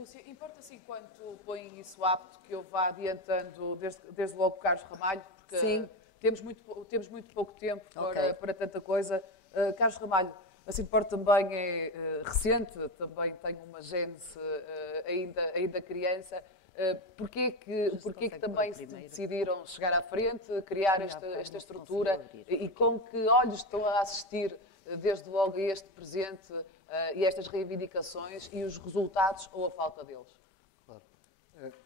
Lúcia, importa-se enquanto põe isso apto que eu vá adiantando desde logo Carlos Ramalho, porque Sim. temos muito pouco tempo Ok. para tanta coisa. Carlos Ramalho, assim importa também é recente, também tem uma gênese ainda criança. Porquê que também se decidiram chegar à frente, criar esta estrutura e com que olhos estão a assistir desde logo a este presente e estas reivindicações e os resultados ou a falta deles? Claro.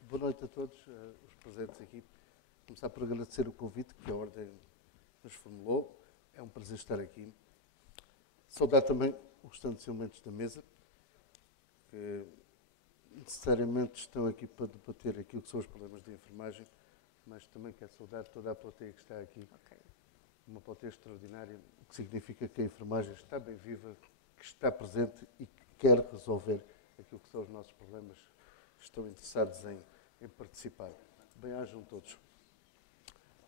Boa noite a todos os presentes aqui. Começar por agradecer o convite que a Ordem nos formulou. É um prazer estar aqui. Saudar também os restantes elementos da mesa, que necessariamente estão aqui para debater aquilo que são os problemas da enfermagem, mas também quero saudar toda a plateia que está aqui. Okay. Uma plateia extraordinária, o que significa que a enfermagem está bem viva, que está presente e que quer resolver aquilo que são os nossos problemas, estão interessados em participar. Bem-ajam todos.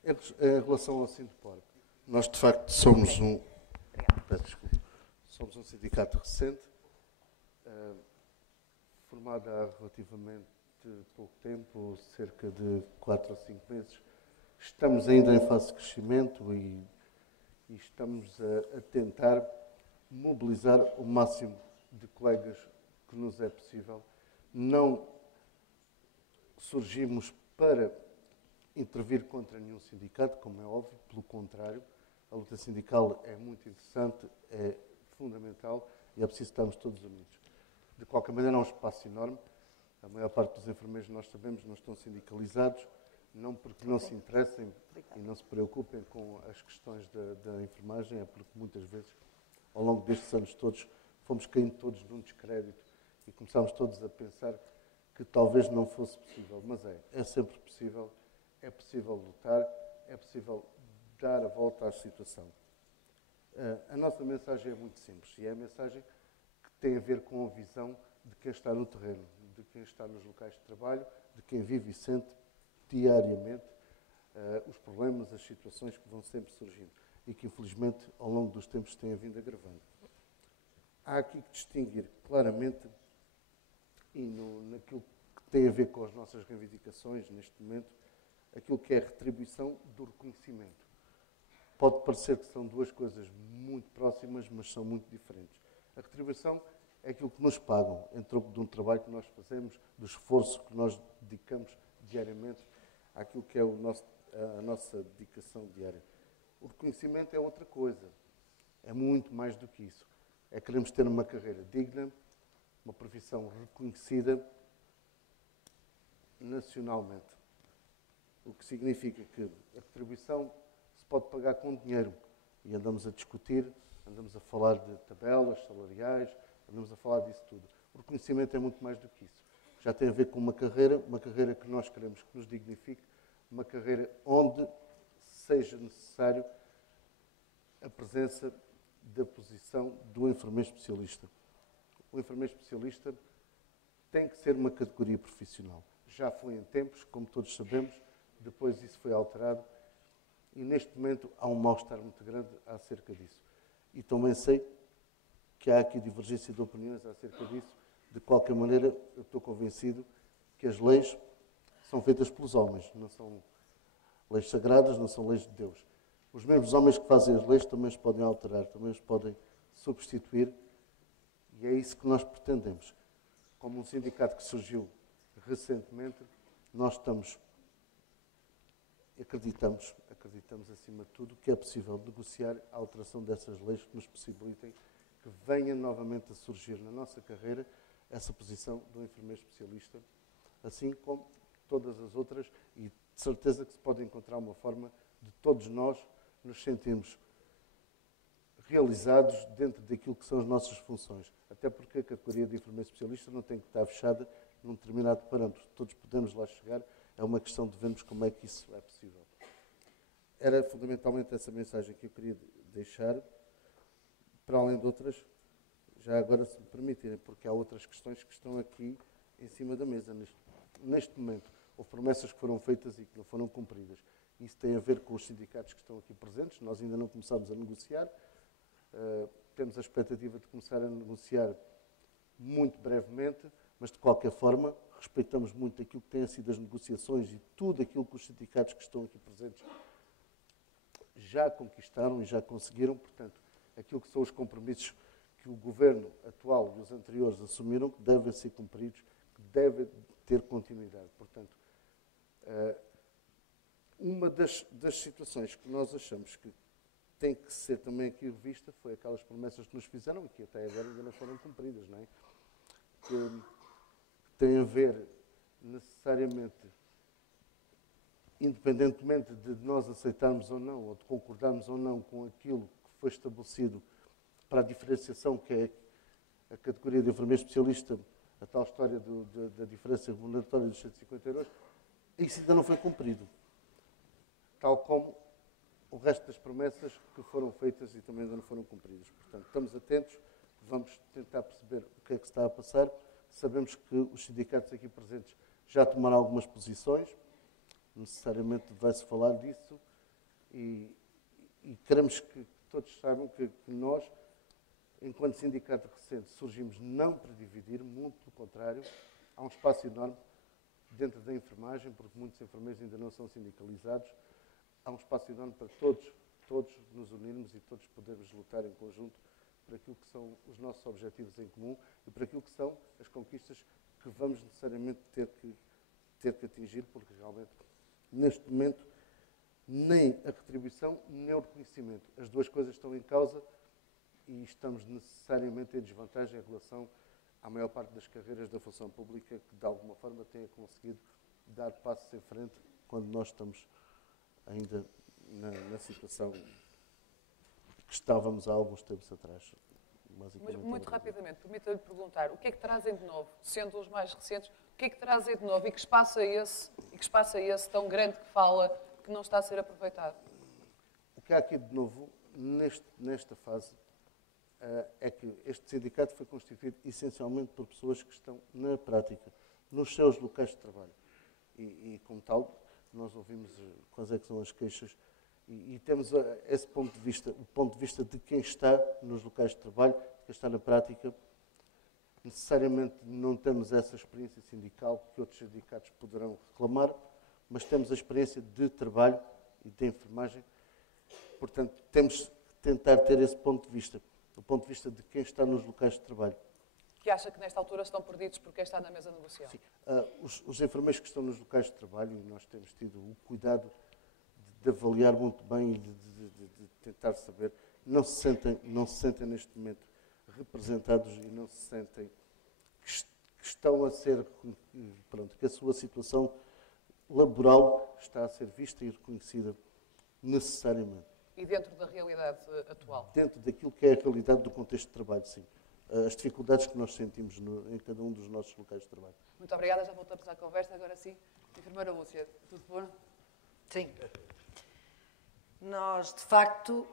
Em relação ao Sindipor, nós de facto somos somos um sindicato recente, formado há relativamente pouco tempo, cerca de 4 ou 5 meses. Estamos ainda em fase de crescimento e estamos a tentar mobilizar o máximo de colegas que nos é possível. Não surgimos para intervir contra nenhum sindicato, como é óbvio, pelo contrário. A luta sindical é muito interessante, é fundamental e é preciso estarmos todos unidos. De qualquer maneira, é um espaço enorme. A maior parte dos enfermeiros, nós sabemos, não estão sindicalizados, não porque não se interessem e não se preocupem com as questões da enfermagem, é porque muitas vezes, ao longo destes anos todos, fomos caindo todos num descrédito e começámos todos a pensar que talvez não fosse possível. Mas é sempre possível, é possível lutar, é possível dar a volta à situação. A nossa mensagem é muito simples e é a mensagem que tem a ver com a visão de quem está no terreno, de quem está nos locais de trabalho, de quem vive e sente diariamente os problemas, as situações que vão sempre surgindo e que, infelizmente, ao longo dos tempos têm vindo agravando. Há aqui que distinguir claramente, e naquilo que tem a ver com as nossas reivindicações neste momento, aquilo que é a retribuição do reconhecimento. Pode parecer que são duas coisas muito próximas, mas são muito diferentes. A retribuição é aquilo que nos pagam em troco de um trabalho que nós fazemos, do esforço que nós dedicamos diariamente àquilo que é a nossa dedicação diária. O reconhecimento é outra coisa. É muito mais do que isso. É queremos ter uma carreira digna, uma profissão reconhecida nacionalmente. O que significa que a retribuição se pode pagar com dinheiro. E andamos a discutir, andamos a falar de tabelas salariais, andamos a falar disso tudo. O reconhecimento é muito mais do que isso. Já tem a ver com uma carreira que nós queremos que nos dignifique, uma carreira onde seja necessário a presença da posição do enfermeiro especialista. O enfermeiro especialista tem que ser uma categoria profissional. Já foi em tempos, como todos sabemos, depois isso foi alterado e neste momento há um mal-estar muito grande acerca disso. E também sei que há aqui divergência de opiniões acerca disso. De qualquer maneira, eu estou convencido que as leis são feitas pelos homens, não são leis sagradas, não são leis de Deus. Os mesmos homens que fazem as leis também as podem alterar, também as podem substituir e é isso que nós pretendemos. Como um sindicato que surgiu recentemente, nós acreditamos acima de tudo que é possível negociar a alteração dessas leis que nos possibilitem que venha novamente a surgir na nossa carreira essa posição do enfermeiro especialista, assim como todas as outras, e de certeza que se pode encontrar uma forma de todos nós nos sentirmos realizados dentro daquilo que são as nossas funções. Até porque a categoria de enfermeiro especialista não tem que estar fechada num determinado parâmetro. Todos podemos lá chegar, é uma questão de vermos como é que isso é possível. Era fundamentalmente essa mensagem que eu queria deixar, para além de outras, já agora se me permitirem, porque há outras questões que estão aqui em cima da mesa neste momento. Houve promessas que foram feitas e que não foram cumpridas. Isso tem a ver com os sindicatos que estão aqui presentes. Nós ainda não começámos a negociar. Temos a expectativa de começar a negociar muito brevemente, Mas, de qualquer forma, respeitamos muito aquilo que têm sido as negociações e tudo aquilo que os sindicatos que estão aqui presentes já conquistaram e já conseguiram. Portanto, aquilo que são os compromissos que o governo atual e os anteriores assumiram, que devem ser cumpridos, que devem ter continuidade. Portanto, uma das situações que nós achamos que tem que ser também aqui revista foi aquelas promessas que nos fizeram e que até agora ainda não foram cumpridas, não é? Que tem a ver necessariamente, independentemente de nós aceitarmos ou não, ou de concordarmos ou não com aquilo que foi estabelecido para a diferenciação, que é a categoria de enfermeiro especialista, a tal história da diferença remuneratória dos 150 euros, isso ainda não foi cumprido. Tal como o resto das promessas que foram feitas e também ainda não foram cumpridas. Portanto, estamos atentos, vamos tentar perceber o que é que se está a passar. Sabemos que os sindicatos aqui presentes já tomaram algumas posições, necessariamente vai-se falar disso e queremos que todos saibam que nós, enquanto sindicato recente, surgimos não para dividir, muito pelo contrário, há um espaço enorme dentro da enfermagem, porque muitos enfermeiros ainda não são sindicalizados, há um espaço enorme para todos nos unirmos e todos podermos lutar em conjunto para aquilo que são os nossos objetivos em comum e para aquilo que são as conquistas que vamos necessariamente ter que atingir, porque realmente, neste momento, nem a retribuição, nem o reconhecimento. As duas coisas estão em causa e estamos necessariamente em desvantagem em relação à maior parte das carreiras da função pública que, de alguma forma, têm conseguido dar passos em frente quando nós estamos ainda na situação que estávamos há alguns tempos atrás. Mas, muito rapidamente, permita-lhe perguntar, o que é que trazem de novo, sendo os mais recentes, o que é que trazem de novo e que espaço é esse tão grande que fala que não está a ser aproveitado? O que há aqui de novo, nesta fase, é que este sindicato foi constituído essencialmente por pessoas que estão na prática, nos seus locais de trabalho. E como tal, nós ouvimos quais é que são as queixas e temos esse ponto de vista, o ponto de vista de quem está nos locais de trabalho, de quem está na prática. Necessariamente não temos essa experiência sindical que outros sindicatos poderão reclamar, mas temos a experiência de trabalho e de enfermagem. Portanto, temos que tentar ter esse ponto de vista, o ponto de vista de quem está nos locais de trabalho. Que acha que nesta altura estão perdidos por quem está na mesa negocial? Sim. Os enfermeiros que estão nos locais de trabalho, e nós temos tido o cuidado de avaliar muito bem e de tentar saber, não se sentem neste momento representados e não se sentem que estão a ser, pronto, que a sua situação laboral está a ser vista e reconhecida necessariamente. E dentro da realidade atual? Dentro daquilo que é a realidade do contexto de trabalho, sim. As dificuldades que nós sentimos em cada um dos nossos locais de trabalho. Muito obrigada, já voltamos à conversa. Agora sim, enfermeira Lúcia, tudo bom? Sim. Nós, de facto,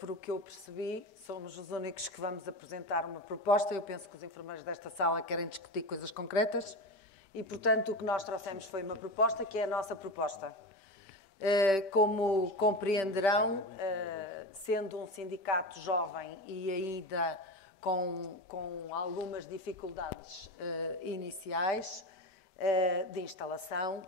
por o que eu percebi, somos os únicos que vamos apresentar uma proposta. Eu penso que os enfermeiros desta sala querem discutir coisas concretas e, portanto, o que nós trouxemos foi uma proposta, que é a nossa proposta. Como compreenderão, sendo um sindicato jovem e ainda com algumas dificuldades iniciais de instalação,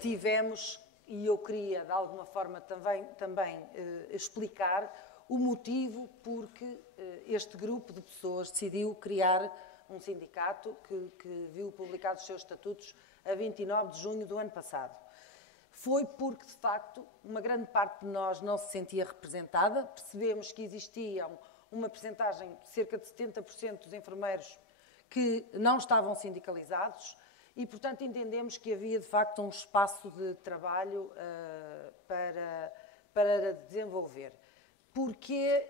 tivemos, e eu queria de alguma forma também explicar o motivo porque este grupo de pessoas decidiu criar um sindicato que viu publicados os seus estatutos a 29 de junho do ano passado. Foi porque, de facto, uma grande parte de nós não se sentia representada, percebemos que existiam uma percentagem de cerca de 70% dos enfermeiros que não estavam sindicalizados e, portanto, entendemos que havia, de facto, um espaço de trabalho para desenvolver. Porque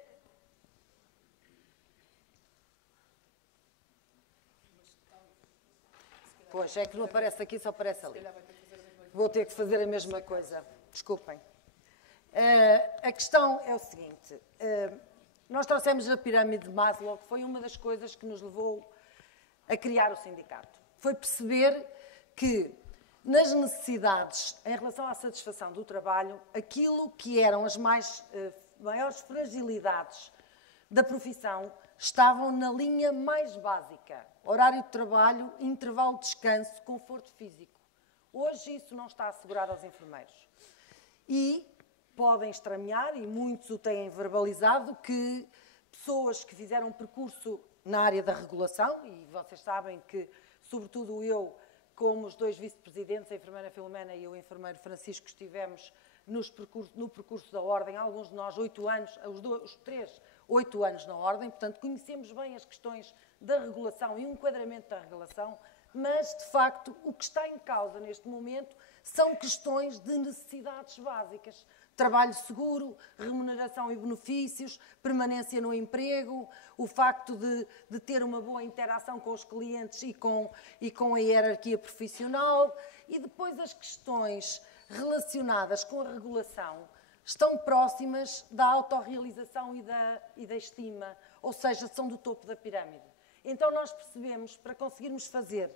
pois, é que não aparece aqui, só aparece ali. Vou ter que fazer a mesma coisa. Desculpem. A questão é o seguinte. Nós trouxemos a pirâmide de Maslow, que foi uma das coisas que nos levou a criar o sindicato. Foi perceber que, nas necessidades em relação à satisfação do trabalho, aquilo que eram as maiores fragilidades da profissão estavam na linha mais básica. Horário de trabalho, intervalo de descanso, conforto físico. Hoje isso não está assegurado aos enfermeiros. E podem estranhar, e muitos o têm verbalizado, que pessoas que fizeram um percurso na área da regulação, e vocês sabem que, sobretudo eu, como os dois vice-presidentes, a enfermeira Filomena e o enfermeiro Francisco, estivemos no percurso da Ordem, alguns de nós 8 anos, os três 8 anos na Ordem, portanto conhecemos bem as questões da regulação e o enquadramento da regulação, mas de facto o que está em causa neste momento são questões de necessidades básicas. Trabalho seguro, remuneração e benefícios, permanência no emprego, o facto de ter uma boa interação com os clientes e com a hierarquia profissional, e depois as questões relacionadas com a regulação estão próximas da autorrealização e da estima, ou seja, são do topo da pirâmide. Então nós percebemos, para conseguirmos fazer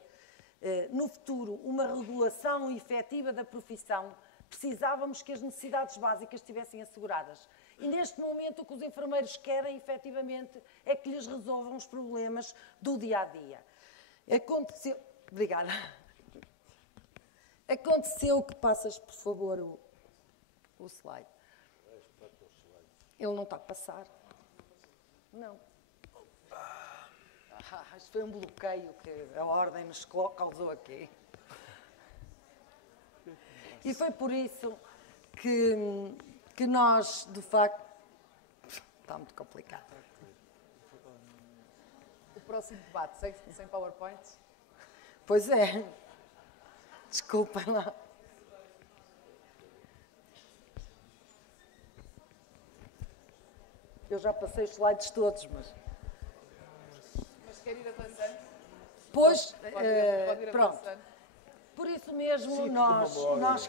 no futuro uma regulação efetiva da profissão, precisávamos que as necessidades básicas estivessem asseguradas. E neste momento o que os enfermeiros querem, efetivamente, é que lhes resolvam os problemas do dia-a-dia. Obrigada. Aconteceu que passas, por favor, o slide. Ele não está a passar. Não. Isto foi um bloqueio que a Ordem nos causou aqui. E foi por isso que nós, de facto... Está muito complicado. O próximo debate, sem PowerPoint? Pois é. Desculpem lá. Eu já passei os slides todos, mas... Mas quer ir avançando? Pois, pode ir pronto. avançando. Por isso mesmo, nós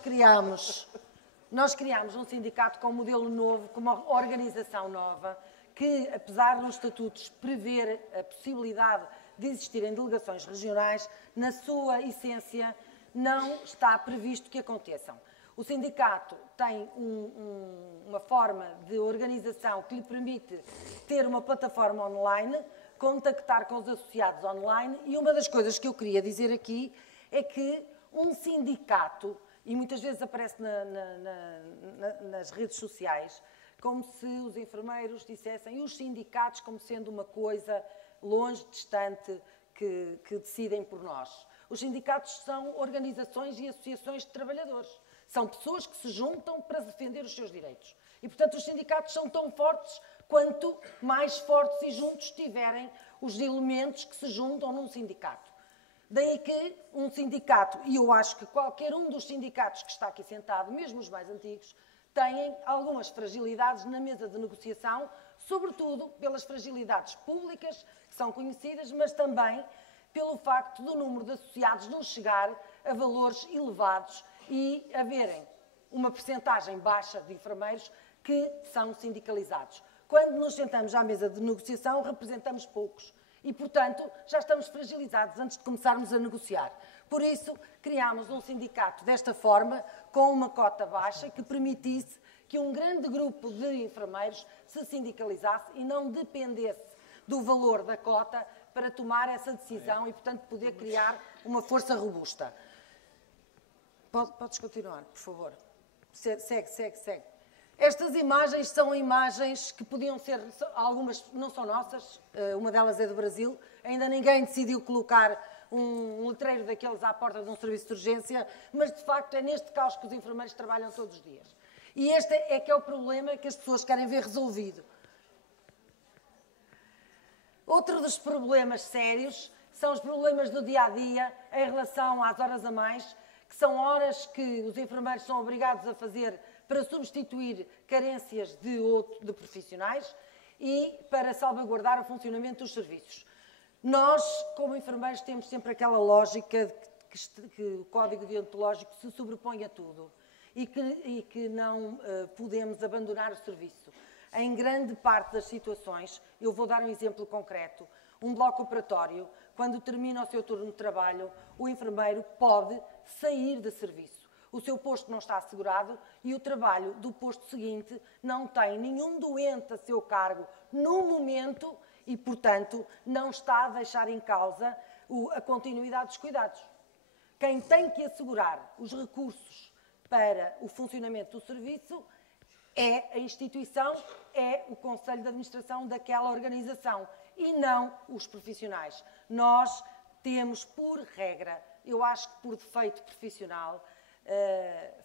criámos um sindicato com um modelo novo, com uma organização nova, que, apesar dos estatutos prever a possibilidade de existirem delegações regionais, na sua essência não está previsto que aconteçam. O sindicato tem uma forma de organização que lhe permite ter uma plataforma online, contactar com os associados online, e uma das coisas que eu queria dizer aqui é que um sindicato, e muitas vezes aparece nas redes sociais, como se os enfermeiros dissessem os sindicatos como sendo uma coisa longe, distante, que decidem por nós. Os sindicatos são organizações e associações de trabalhadores. São pessoas que se juntam para defender os seus direitos. E, portanto, os sindicatos são tão fortes quanto mais fortes e juntos tiverem os elementos que se juntam num sindicato. Daí que um sindicato, e eu acho que qualquer um dos sindicatos que está aqui sentado, mesmo os mais antigos, têm algumas fragilidades na mesa de negociação, sobretudo pelas fragilidades públicas, que são conhecidas, mas também pelo facto do número de associados não chegar a valores elevados e haverem uma percentagem baixa de enfermeiros que são sindicalizados. Quando nos sentamos à mesa de negociação, representamos poucos. E, portanto, já estamos fragilizados antes de começarmos a negociar. Por isso, criámos um sindicato desta forma, com uma cota baixa, que permitisse que um grande grupo de enfermeiros se sindicalizasse e não dependesse do valor da cota para tomar essa decisão e, portanto, poder criar uma força robusta. Podes continuar, por favor. Segue. Estas imagens são imagens que podiam ser, algumas não são nossas, uma delas é do Brasil, ainda ninguém decidiu colocar um letreiro daqueles à porta de um serviço de urgência, mas de facto é neste caos que os enfermeiros trabalham todos os dias. E este é que é o problema que as pessoas querem ver resolvido. Outro dos problemas sérios são os problemas do dia-a-dia em relação às horas a mais, que são horas que os enfermeiros são obrigados a fazer para substituir carências de profissionais e para salvaguardar o funcionamento dos serviços. Nós, como enfermeiros, temos sempre aquela lógica que o código deontológico se sobrepõe a tudo e que não podemos abandonar o serviço. Em grande parte das situações, eu vou dar um exemplo concreto, um bloco operatório, quando termina o seu turno de trabalho, o enfermeiro pode sair de serviço. O seu posto não está assegurado e o trabalho do posto seguinte não tem nenhum doente a seu cargo no momento e, portanto, não está a deixar em causa a continuidade dos cuidados. Quem tem que assegurar os recursos para o funcionamento do serviço é a instituição, é o Conselho de Administração daquela organização e não os profissionais. Nós temos, por regra, eu acho que por defeito profissional,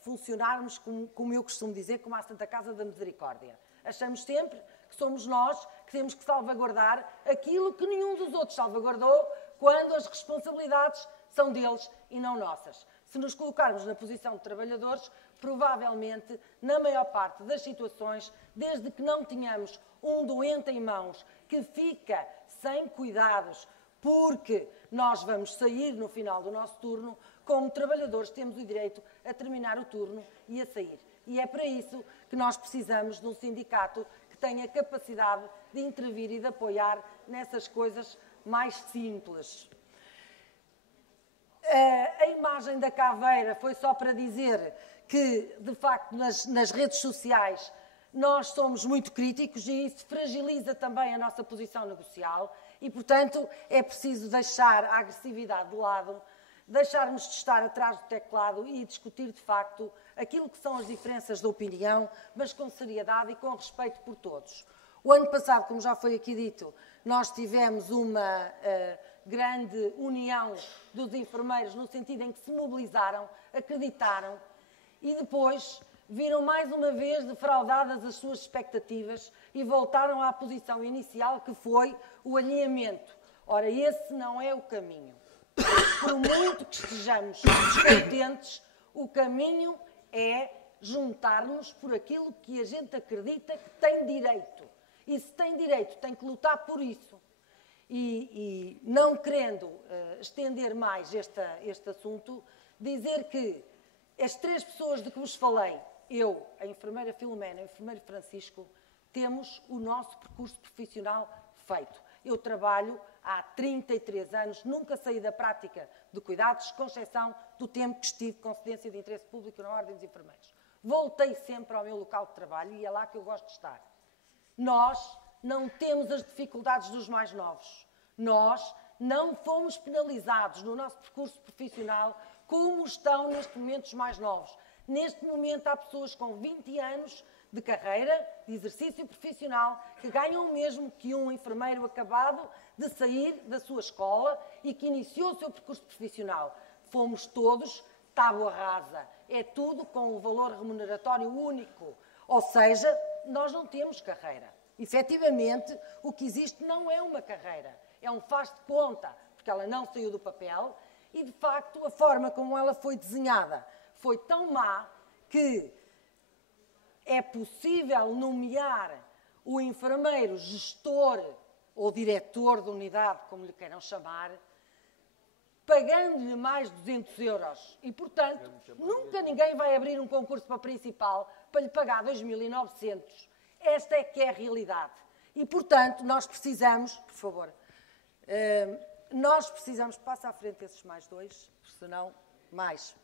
funcionarmos, como eu costumo dizer, como a Santa Casa da Misericórdia. Achamos sempre que somos nós que temos que salvaguardar aquilo que nenhum dos outros salvaguardou quando as responsabilidades são deles e não nossas. Se nos colocarmos na posição de trabalhadores, provavelmente, na maior parte das situações, desde que não tenhamos um doente em mãos que fica sem cuidados, porque nós vamos sair no final do nosso turno, como trabalhadores temos o direito a terminar o turno e a sair. E é para isso que nós precisamos de um sindicato que tenha capacidade de intervir e de apoiar nessas coisas mais simples. A imagem da caveira foi só para dizer que, de facto, nas redes sociais nós somos muito críticos e isso fragiliza também a nossa posição negocial e, portanto, é preciso deixar a agressividade de lado, deixarmos de estar atrás do teclado e discutir, de facto, aquilo que são as diferenças de opinião, mas com seriedade e com respeito por todos. O ano passado, como já foi aqui dito, nós tivemos uma grande união dos enfermeiros no sentido em que se mobilizaram, acreditaram e depois viram mais uma vez defraudadas as suas expectativas e voltaram à posição inicial que foi o alinhamento. Ora, esse não é o caminho. Por muito que estejamos descontentes, o caminho é juntar-nos por aquilo que a gente acredita que tem direito. E se tem direito, tem que lutar por isso. E não querendo estender mais este assunto, dizer que as 3 pessoas de que vos falei, eu, a enfermeira Filomena e o enfermeiro Francisco, temos o nosso percurso profissional feito. Eu trabalho há 33 anos, nunca saí da prática de cuidados, com exceção do tempo que estive com cedência de interesse público na Ordem dos Enfermeiros. Voltei sempre ao meu local de trabalho e é lá que eu gosto de estar. Nós não temos as dificuldades dos mais novos. Nós não fomos penalizados no nosso percurso profissional como estão neste momento os mais novos. Neste momento há pessoas com 20 anos de carreira, de exercício profissional, que ganham o mesmo que um enfermeiro acabado de sair da sua escola e que iniciou o seu percurso profissional. Fomos todos tábua rasa. É tudo com um valor remuneratório único. Ou seja, nós não temos carreira. Efetivamente, o que existe não é uma carreira. É um faz de conta, porque ela não saiu do papel e, de facto, a forma como ela foi desenhada foi tão má que é possível nomear o enfermeiro gestor ou diretor de unidade, como lhe queiram chamar, pagando-lhe mais 200 euros. E, portanto, nunca ninguém vai abrir um concurso para principal para lhe pagar 2.900. Esta é que é a realidade. E, portanto, nós precisamos, por favor, nós precisamos, passa à frente esses mais 2, senão mais.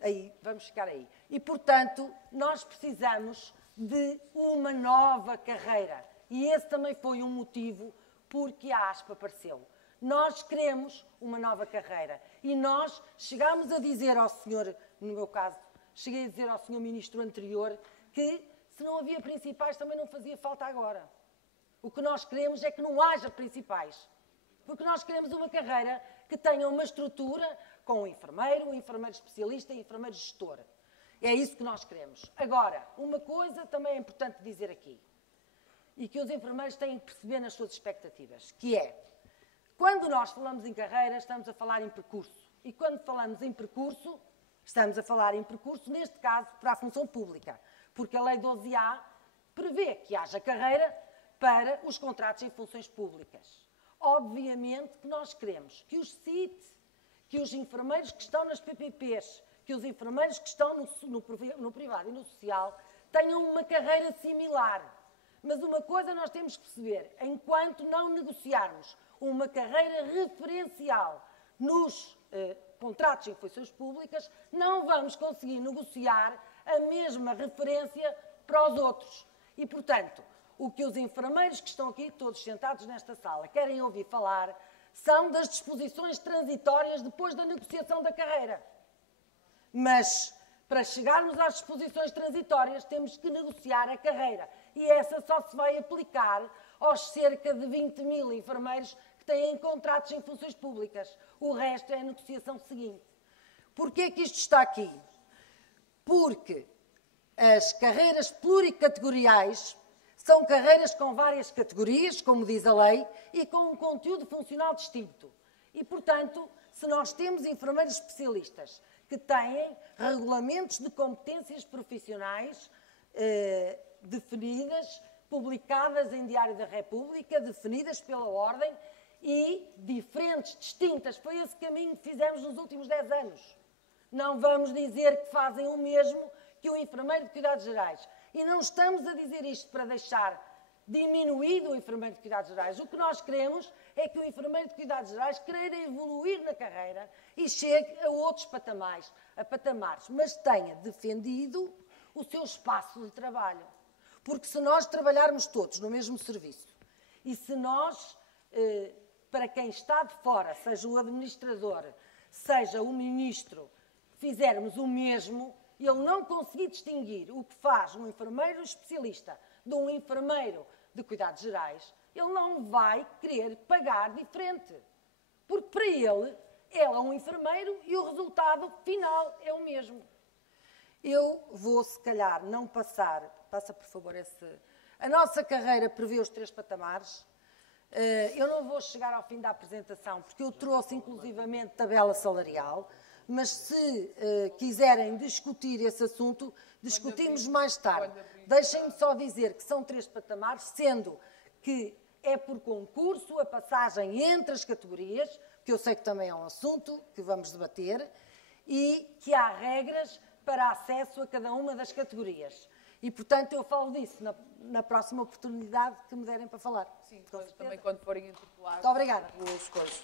Aí, vamos ficar aí. E, portanto, nós precisamos de uma nova carreira. E esse também foi um motivo porque a ASP apareceu. Nós queremos uma nova carreira. E nós chegámos a dizer ao senhor, no meu caso, cheguei a dizer ao senhor ministro anterior que se não havia principais também não fazia falta agora. O que nós queremos é que não haja principais. Porque nós queremos uma carreira que tenha uma estrutura com um enfermeiro especialista e enfermeiro gestor. É isso que nós queremos. Agora, uma coisa também é importante dizer aqui, e que os enfermeiros têm que perceber nas suas expectativas, que é, quando nós falamos em carreira, estamos a falar em percurso. E quando falamos em percurso, estamos a falar em percurso, neste caso, para a função pública. Porque a Lei 12A prevê que haja carreira para os contratos em funções públicas. Obviamente que nós queremos que os CIT, que os enfermeiros que estão nas PPPs, que os enfermeiros que estão no privado e no social tenham uma carreira similar. Mas uma coisa nós temos que perceber, enquanto não negociarmos uma carreira referencial nos contratos em funções públicas, não vamos conseguir negociar a mesma referência para os outros. E, portanto, o que os enfermeiros que estão aqui, todos sentados nesta sala, querem ouvir falar são das disposições transitórias depois da negociação da carreira. Mas, para chegarmos às disposições transitórias, temos que negociar a carreira. E essa só se vai aplicar aos cerca de 20 mil enfermeiros que têm contratos em funções públicas. O resto é a negociação seguinte. Porquê que isto está aqui? Porque as carreiras pluricategoriais são carreiras com várias categorias, como diz a lei, e com um conteúdo funcional distinto. E, portanto, se nós temos enfermeiros especialistas que têm regulamentos de competências profissionais definidas, publicadas em Diário da República, definidas pela Ordem e diferentes, distintas. Foi esse caminho que fizemos nos últimos 10 anos. Não vamos dizer que fazem o mesmo que o enfermeiro de cuidados gerais. E não estamos a dizer isto para deixar diminuído o enfermeiro de cuidados gerais. O que nós queremos é que o enfermeiro de cuidados gerais queira evoluir na carreira e chegue a outros patamares, mas tenha defendido o seu espaço de trabalho. Porque se nós trabalharmos todos no mesmo serviço e se nós, para quem está de fora, seja o administrador, seja o ministro, fizermos o mesmo, ele não conseguir distinguir o que faz um enfermeiro especialista de um enfermeiro de cuidados gerais, ele não vai querer pagar diferente. Porque para ele é um enfermeiro e o resultado final é o mesmo. Eu vou, se calhar, não passar... Passa, por favor, esse... A nossa carreira prevê os 3 patamares. Eu não vou chegar ao fim da apresentação, porque eu trouxe, inclusivamente, tabela salarial, mas se quiserem discutir esse assunto, discutimos mais tarde. Deixem-me só dizer que são 3 patamares, sendo que é por concurso a passagem entre as categorias, que eu sei que também é um assunto que vamos debater, e que há regras para acesso a cada uma das categorias. E, portanto, eu falo disso na próxima oportunidade que me derem para falar. Sim, também quando forem interpelados. Muito obrigada. Pelas coisas.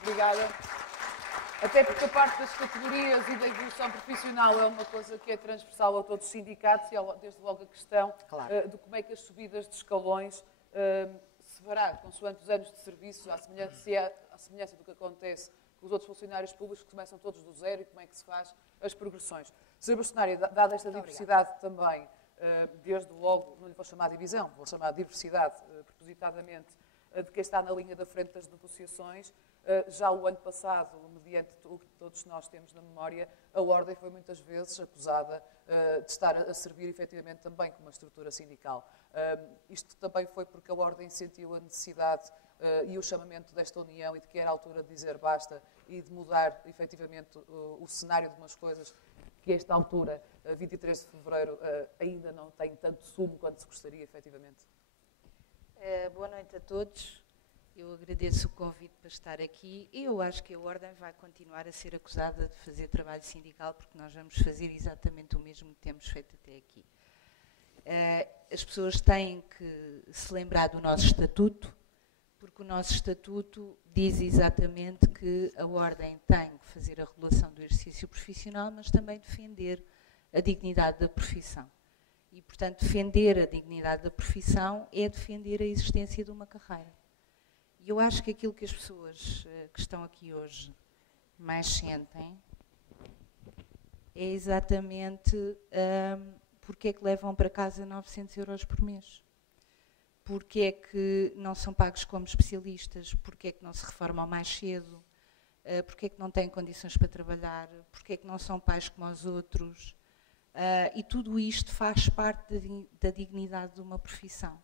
Obrigada. Até porque a parte das categorias e da evolução profissional é uma coisa que é transversal a todos os sindicatos e desde logo a questão de como é que as subidas de escalões se fará, consoante os anos de serviço, à semelhança do que acontece com os outros funcionários públicos que começam todos do zero e como é que se faz as progressões. Sra. Bastonária, dada esta diversidade também, desde logo, não lhe vou chamar divisão, vou chamar diversidade, propositadamente, de quem está na linha da frente das negociações. Já o ano passado, mediante o que todos nós temos na memória, a Ordem foi muitas vezes acusada de estar a servir efetivamente também como uma estrutura sindical. Isto também foi porque a Ordem sentiu a necessidade e o chamamento desta união e de que era a altura de dizer basta e de mudar efetivamente o cenário de umas coisas que a esta altura, 23 de fevereiro, ainda não tem tanto sumo quanto se gostaria efetivamente. Boa noite a todos. Eu agradeço o convite para estar aqui. Eu acho que a Ordem vai continuar a ser acusada de fazer trabalho sindical, porque nós vamos fazer exatamente o mesmo que temos feito até aqui. As pessoas têm que se lembrar do nosso estatuto, porque o nosso estatuto diz exatamente que a Ordem tem que fazer a regulação do exercício profissional, mas também defender a dignidade da profissão. E, portanto, defender a dignidade da profissão é defender a existência de uma carreira. E eu acho que aquilo que as pessoas que estão aqui hoje mais sentem é exatamente porque é que levam para casa 900 euros por mês. Porque é que não são pagos como especialistas, porque é que não se reformam mais cedo, porque é que não têm condições para trabalhar, porque é que não são pais como os outros. E tudo isto faz parte da dignidade de uma profissão.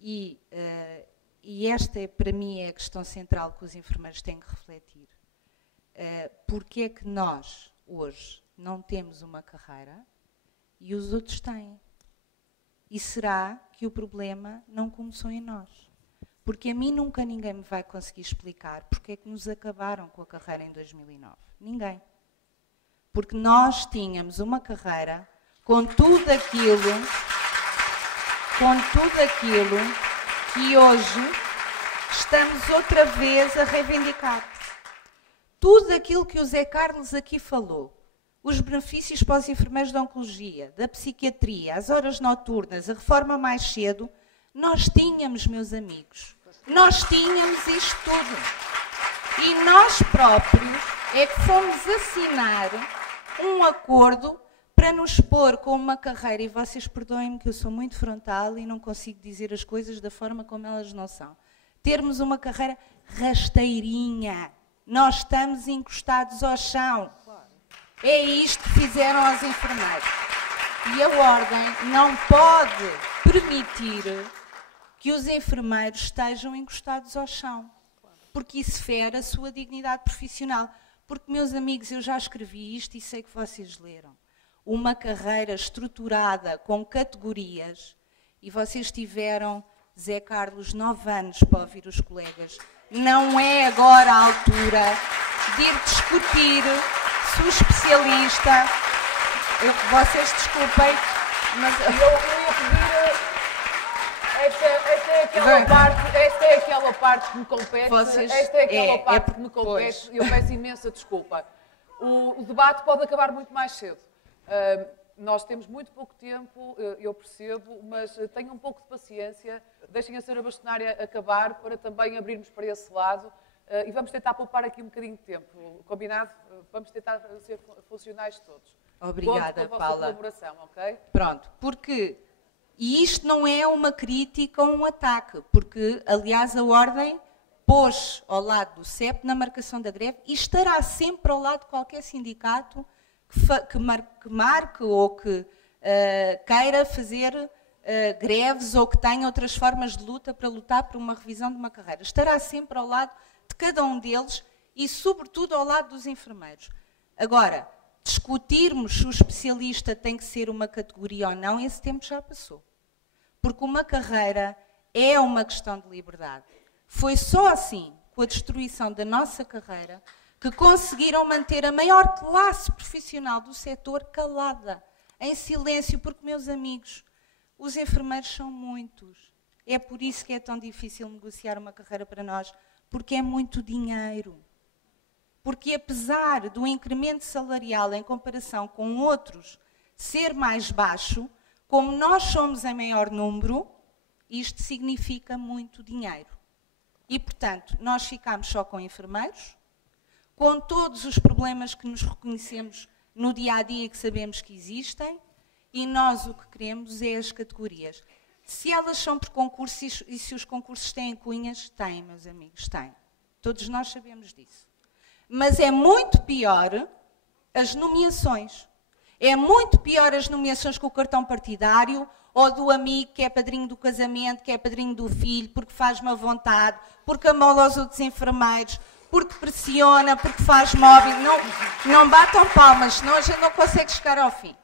E esta, para mim, é a questão central que os enfermeiros têm que refletir. Porque é que nós, hoje, não temos uma carreira e os outros têm? E será que o problema não começou em nós? Porque a mim nunca ninguém me vai conseguir explicar porque é que nos acabaram com a carreira em 2009. Ninguém. Porque nós tínhamos uma carreira com tudo aquilo que hoje estamos outra vez a reivindicar. tudo aquilo que o Zé Carlos aqui falou, os benefícios para os enfermeiros da oncologia, da psiquiatria, as horas noturnas, a reforma mais cedo, nós tínhamos, meus amigos, nós tínhamos isto tudo. E nós próprios é que fomos assinar um acordo para nos pôr com uma carreira, e vocês perdoem-me que eu sou muito frontal e não consigo dizer as coisas da forma como elas não são. Termos uma carreira rasteirinha. Nós estamos encostados ao chão. É isto que fizeram aos enfermeiros. E a Ordem não pode permitir que os enfermeiros estejam encostados ao chão, porque isso fere a sua dignidade profissional. Porque, meus amigos, eu já escrevi isto e sei que vocês leram. Uma carreira estruturada com categorias, e vocês tiveram, Zé Carlos, 9 anos para ouvir os colegas. Não é agora a altura de ir discutir se o especialista... Vocês desculpem, mas eu ia pedir... Esta é aquela parte que me compete. Esta é aquela parte que me compete. Eu peço imensa desculpa. O debate pode acabar muito mais cedo. Nós temos muito pouco tempo, eu percebo, mas tenham um pouco de paciência. Deixem a senhora bastonária acabar para também abrirmos para esse lado. E vamos tentar poupar aqui um bocadinho de tempo. Combinado? Vamos tentar ser funcionais todos. Obrigada, Paula. Paula. Colaboração, ok? Pronto, porque... E isto não é uma crítica ou um ataque, porque, aliás, a Ordem pôs ao lado do CEP na marcação da greve e estará sempre ao lado de qualquer sindicato que marque ou que queira fazer greves ou que tenha outras formas de luta para lutar por uma revisão de uma carreira. Estará sempre ao lado de cada um deles e, sobretudo, ao lado dos enfermeiros. Agora, discutirmos se o especialista tem que ser uma categoria ou não, esse tempo já passou. Porque uma carreira é uma questão de liberdade. Foi só assim, com a destruição da nossa carreira, que conseguiram manter a maior classe profissional do setor calada, em silêncio, porque, meus amigos, os enfermeiros são muitos. É por isso que é tão difícil negociar uma carreira para nós, porque é muito dinheiro. Porque apesar do incremento salarial em comparação com outros ser mais baixo, como nós somos em maior número, isto significa muito dinheiro. E, portanto, nós ficamos só com enfermeiros, com todos os problemas que nos reconhecemos no dia-a-dia e que sabemos que existem, e nós o que queremos é as categorias. Se elas são por concurso e se os concursos têm cunhas, têm, meus amigos, têm. Todos nós sabemos disso. Mas é muito pior as nomeações. É muito pior as nomeações com o cartão partidário ou do amigo que é padrinho do casamento, que é padrinho do filho, porque faz má vontade, porque amola aos outros enfermeiros, porque pressiona, porque faz móvel. Não batam palmas, senão a gente não consegue chegar ao fim.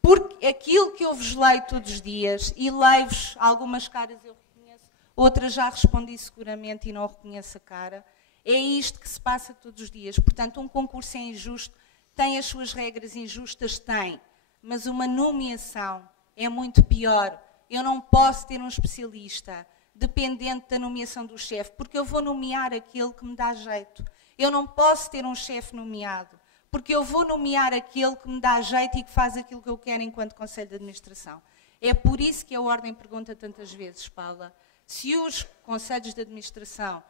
Porque aquilo que eu vos leio todos os dias, e leio-vos algumas caras eu reconheço, outras já respondi seguramente e não reconheço a cara, é isto que se passa todos os dias. Portanto, um concurso é injusto, tem as suas regras injustas, tem. Mas uma nomeação é muito pior. Eu não posso ter um especialista dependente da nomeação do chefe, porque eu vou nomear aquele que me dá jeito. Eu não posso ter um chefe nomeado, porque eu vou nomear aquele que me dá jeito e que faz aquilo que eu quero enquanto Conselho de Administração. É por isso que a Ordem pergunta tantas vezes, Paula, se os Conselhos de Administração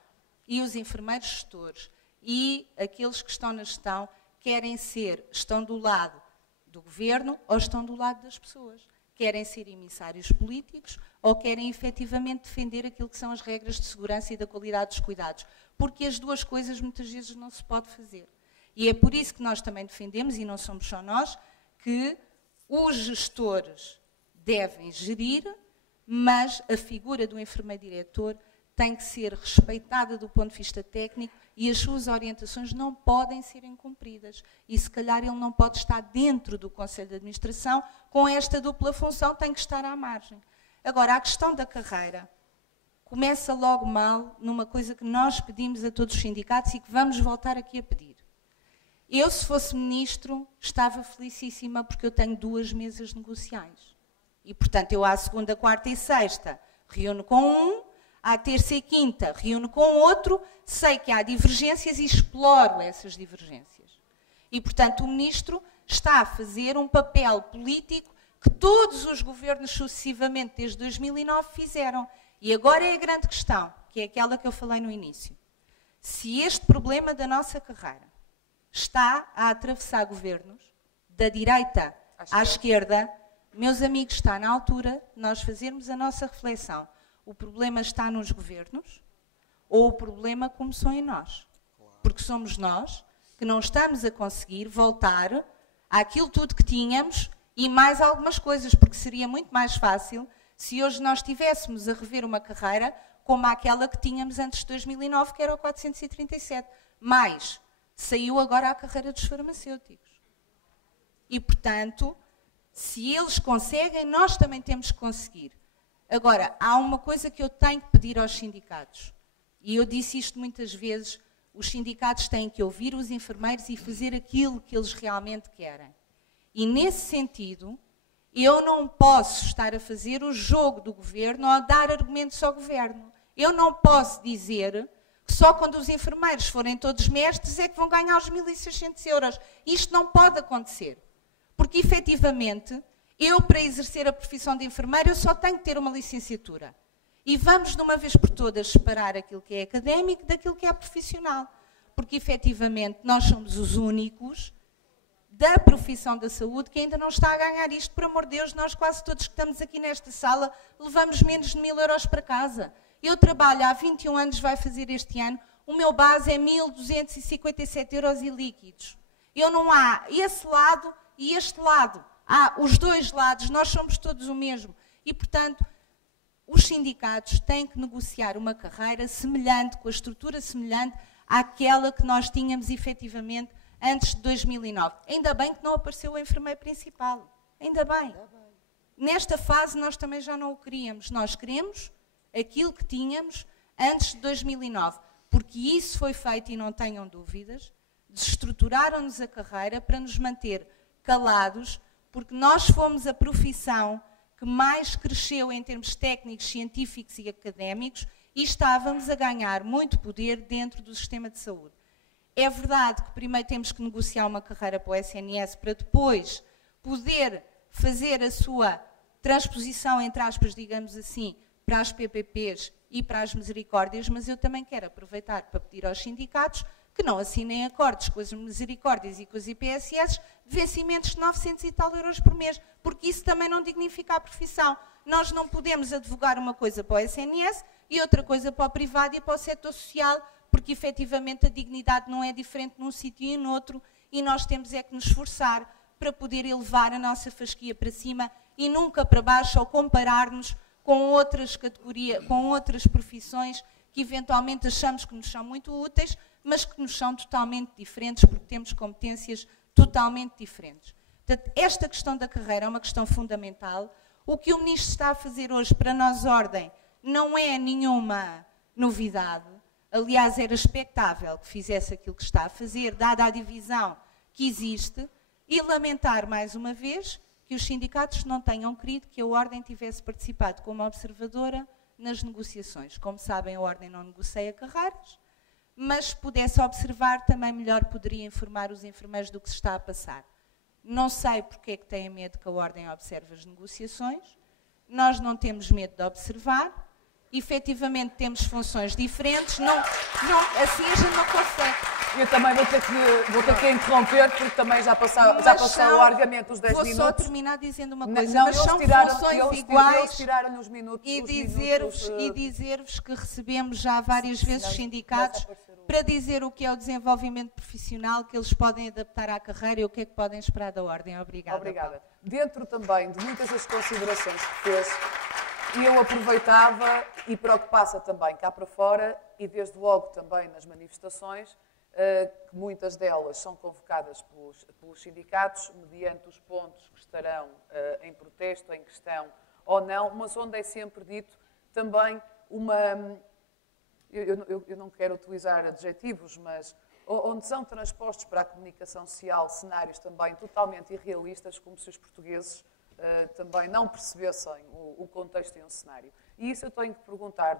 e os enfermeiros gestores e aqueles que estão na gestão estão do lado do governo ou estão do lado das pessoas. Querem ser emissários políticos ou querem efetivamente defender aquilo que são as regras de segurança e da qualidade dos cuidados. Porque as duas coisas muitas vezes não se pode fazer. E é por isso que nós também defendemos, e não somos só nós, que os gestores devem gerir, mas a figura do enfermeiro-diretor tem que ser respeitada do ponto de vista técnico e as suas orientações não podem ser incumpridas. E se calhar ele não pode estar dentro do Conselho de Administração com esta dupla função, tem que estar à margem. Agora, a questão da carreira começa logo mal numa coisa que nós pedimos a todos os sindicatos e que vamos voltar aqui a pedir. Eu, se fosse ministro, estava felicíssima porque eu tenho 2 mesas negociais. E, portanto, eu à segunda, quarta e sexta reúno com um, À terça e quinta reúno com outro, sei que há divergências e exploro essas divergências. E, portanto, o Ministro está a fazer um papel político que todos os governos sucessivamente, desde 2009, fizeram. E agora é a grande questão, que é aquela que eu falei no início. Se este problema da nossa carreira está a atravessar governos, da direita à esquerda, meus amigos, está na altura de nós fazermos a nossa reflexão. O problema está nos governos ou o problema começou em nós? Porque somos nós que não estamos a conseguir voltar àquilo tudo que tínhamos e mais algumas coisas, porque seria muito mais fácil se hoje nós estivéssemos a rever uma carreira como aquela que tínhamos antes de 2009, que era o 437. Mas saiu agora a carreira dos farmacêuticos. E, portanto, se eles conseguem, nós também temos que conseguir. Agora, há uma coisa que eu tenho que pedir aos sindicatos, e eu disse isto muitas vezes, os sindicatos têm que ouvir os enfermeiros e fazer aquilo que eles realmente querem. E, nesse sentido, eu não posso estar a fazer o jogo do governo ou a dar argumentos ao governo. Eu não posso dizer que só quando os enfermeiros forem todos mestres é que vão ganhar os 1.600 euros. Isto não pode acontecer. Porque, efetivamente, eu, para exercer a profissão de enfermeira, eu só tenho que ter uma licenciatura. E vamos, de uma vez por todas, separar aquilo que é académico daquilo que é profissional. Porque, efetivamente, nós somos os únicos da profissão da saúde que ainda não está a ganhar isto. Por amor de Deus, nós quase todos que estamos aqui nesta sala levamos menos de 1.000 euros para casa. Eu trabalho há 21 anos, vai fazer este ano, o meu base é 1.257 euros e líquidos. Eu não há esse lado e este lado. Há os dois lados, nós somos todos o mesmo. E, portanto, os sindicatos têm que negociar uma carreira semelhante, com a estrutura semelhante àquela que nós tínhamos efetivamente antes de 2009. Ainda bem que não apareceu o enfermeiro principal. Ainda bem. Nesta fase nós também já não o queríamos. Nós queremos aquilo que tínhamos antes de 2009. Porque isso foi feito, e não tenham dúvidas, desestruturaram-nos a carreira para nos manter calados, porque nós fomos a profissão que mais cresceu em termos técnicos, científicos e académicos e estávamos a ganhar muito poder dentro do sistema de saúde. É verdade que primeiro temos que negociar uma carreira para o SNS para depois poder fazer a sua transposição, entre aspas, digamos assim, para as PPPs e para as misericórdias, mas eu também quero aproveitar para pedir aos sindicatos que não assinem acordos com as misericórdias e com as IPSS de vencimentos de 900 e tal euros por mês, porque isso também não dignifica a profissão. Nós não podemos advogar uma coisa para o SNS e outra coisa para o privado e para o setor social, porque efetivamente a dignidade não é diferente num sítio e no outro, e nós temos é que nos esforçar para poder elevar a nossa fasquia para cima e nunca para baixo, ou comparar-nos com outras categorias, com outras profissões que eventualmente achamos que nos são muito úteis, mas que nos são totalmente diferentes, porque temos competências totalmente diferentes. Portanto, esta questão da carreira é uma questão fundamental. O que o Ministro está a fazer hoje para nós, Ordem, não é nenhuma novidade. Aliás, era expectável que fizesse aquilo que está a fazer, dada a divisão que existe, e lamentar, mais uma vez, que os sindicatos não tenham querido que a Ordem tivesse participado como observadora nas negociações. Como sabem, a Ordem não negocia carreiras, mas se pudesse observar, também melhor poderia informar os enfermeiros do que se está a passar. Não sei porque é que têm medo que a Ordem observe as negociações. Nós não temos medo de observar. Efetivamente temos funções diferentes. Assim a gente não consegue. Eu também vou ter que interromper, porque também já passou largamente os 10 minutos. Vou só terminar dizendo uma coisa, não, mas são funções iguais. Os minutos, e dizer-vos que recebemos já várias vezes sindicatos para dizer o que é o desenvolvimento profissional, que eles podem adaptar à carreira e o que é que podem esperar da Ordem. Obrigada. Obrigada. Dentro também de muitas das considerações que fez, eu aproveitava, e para o que passa também cá para fora, e desde logo também nas manifestações, que muitas delas são convocadas pelos sindicatos, mediante os pontos que estarão em protesto, em questão ou não, mas onde é sempre dito também uma... Eu não quero utilizar adjetivos, mas onde são transpostos para a comunicação social cenários também totalmente irrealistas, como se os portugueses também não percebessem o contexto e o cenário. E isso eu tenho que perguntar...